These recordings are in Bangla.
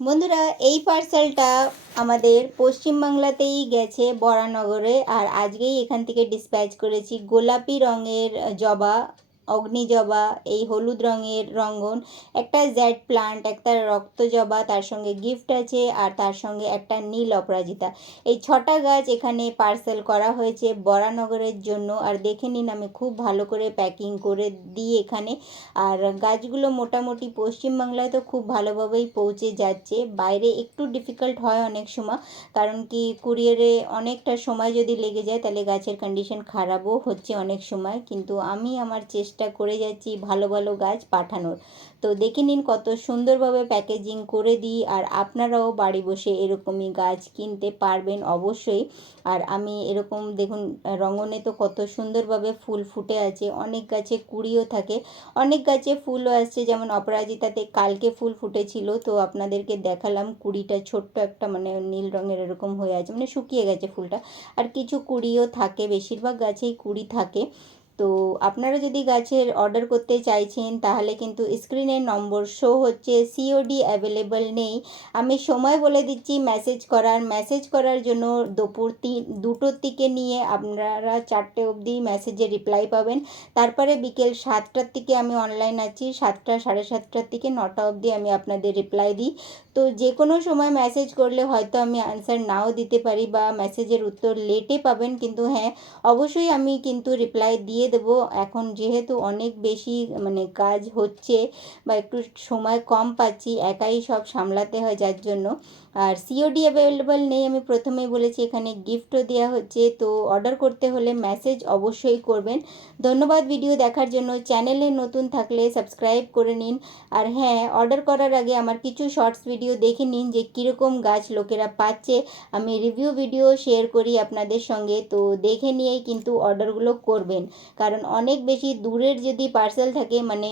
বন্ধুরা, এই পার্সেলটা আমাদের পশ্চিমবাংলাতেই গেছে বরানগরে। আর আজকেই এখান থেকে ডিসপ্যাচ করেছি। গোলাপি রঙের জবা, অগ্নি জবা, এই হলুদ রঙের রঙ্গন, একটা জেড প্লান্ট, একটা রক্ত জবা, তার সঙ্গে গিফট আছে, আর তার সঙ্গে একটা নীল অপরাজিতা। এই 6টা গাছ এখানে পার্সেল করা হয়েছে বরানগরের জন্য। আর দেখে নিন, আমি খুব ভালো করে প্যাকিং করে দিই এখানে। আর গাছগুলো মোটামুটি পশ্চিমবাংলায় তো খুব ভালোভাবেই পৌঁছে যাচ্ছে। বাইরে একটু ডিফিকাল্ট হয় অনেক সময়, কারণ কি কুরিয়ারে অনেকটা সময় যদি লেগে যায় তাহলে গাছের কন্ডিশন খারাপও হচ্ছে অনেক সময়। কিন্তু আমি আমার চেষ্টা করে যাচ্ছি ভালো ভালো গাছ পাঠানোর। তো দেখে নিন কত সুন্দরভাবে প্যাকেজিং করে দিই। আর আপনারাও বাড়ি বসে এরকমই গাছ কিনতে পারবেন অবশ্যই। আর আমি এরকম দেখুন, রঙনে তো কত সুন্দরভাবে ফুল ফুটে আছে। অনেক গাছে কুঁড়িও থাকে, অনেক গাছে ফুলও আসছে। যেমন অপরাজিতাতে কালকে ফুল ফুটেছিল, তো আপনাদেরকে দেখালাম। কুঁড়িটা ছোট্ট একটা মানে নীল রঙের এরকম হয়ে আছে, মানে শুকিয়ে গেছে ফুলটা। আর কিছু কুঁড়িও থাকে, বেশিরভাগ গাছেই কুঁড়ি থাকে। তো আপনারা যদি গাছের অর্ডার করতে চাইছেন তাহলে কিন্তু স্ক্রিনের নম্বর শো হচ্ছে। সিওডি অ্যাভেলেবল নেই। আমি সময় বলে দিচ্ছি মেসেজ করার জন্য দুপুর 2টোর থেকে নিয়ে আপনারা 4টে অবধি মেসেজে রিপ্লাই পাবেন। তারপরে বিকেল 7টার থেকে আমি অনলাইন আছি। 7টা, 7:30টার থেকে 9টা অবধি আমি আপনাদের রিপ্লাই দিই। তো যে কোনো সময় মেসেজ করলে হয়তো আমি আনসার নাও দিতে পারি, বা মেসেজের উত্তর লেটে পাবেন, কিন্তু হ্যাঁ, অবশ্যই আমি কিন্তু রিপ্লাই দিয়ে দেবো। এখন যেহেতু অনেক বেশি মানে কাজ হচ্ছে, বা একটু সময় কম পাচ্ছি, একাই সব সামলাতে হয় যার জন্য। আর সিওডি অ্যাভেলেবল নেই, আমি প্রথমেই বলেছি। এখানে গিফটও দেওয়া হচ্ছে। তো অর্ডার করতে হলে মেসেজ অবশ্যই করবেন। ধন্যবাদ ভিডিও দেখার জন্য। চ্যানেলে নতুন থাকলে সাবস্ক্রাইব করে নিন। আর হ্যাঁ, অর্ডার করার আগে আমার কিছু শর্টস ভিডিও দেখে নিন যে কীরকম গাছ লোকেরা পাচ্ছে। আমি রিভিউ ভিডিও শেয়ার করি আপনাদের সঙ্গে, তো দেখে নিয়েই কিন্তু অর্ডারগুলো করবেন। কারণ অনেক বেশি দূরের যদি পার্সেল থাকে, মানে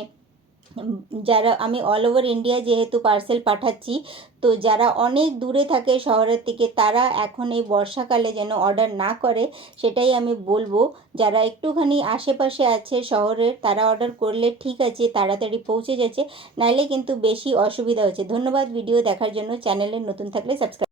যারা, আমি অল ওভার ইন্ডিয়া যেহেতু পার্সেল পাঠাচ্ছি, তো যারা অনেক দূরে থাকে শহরের থেকে, তারা এখন এই বর্ষাকালে যেন অর্ডার না করে, সেটাই আমি বলবো। যারা একটুখানি আশেপাশে আছে শহরের, তারা অর্ডার করলে ঠিক আছে, তাড়াতাড়ি পৌঁছে যাচ্ছে। নাইলে কিন্তু বেশি অসুবিধা হচ্ছে। ধন্যবাদ ভিডিও দেখার জন্য। চ্যানেলে নতুন থাকলে সাবস্ক্রাইব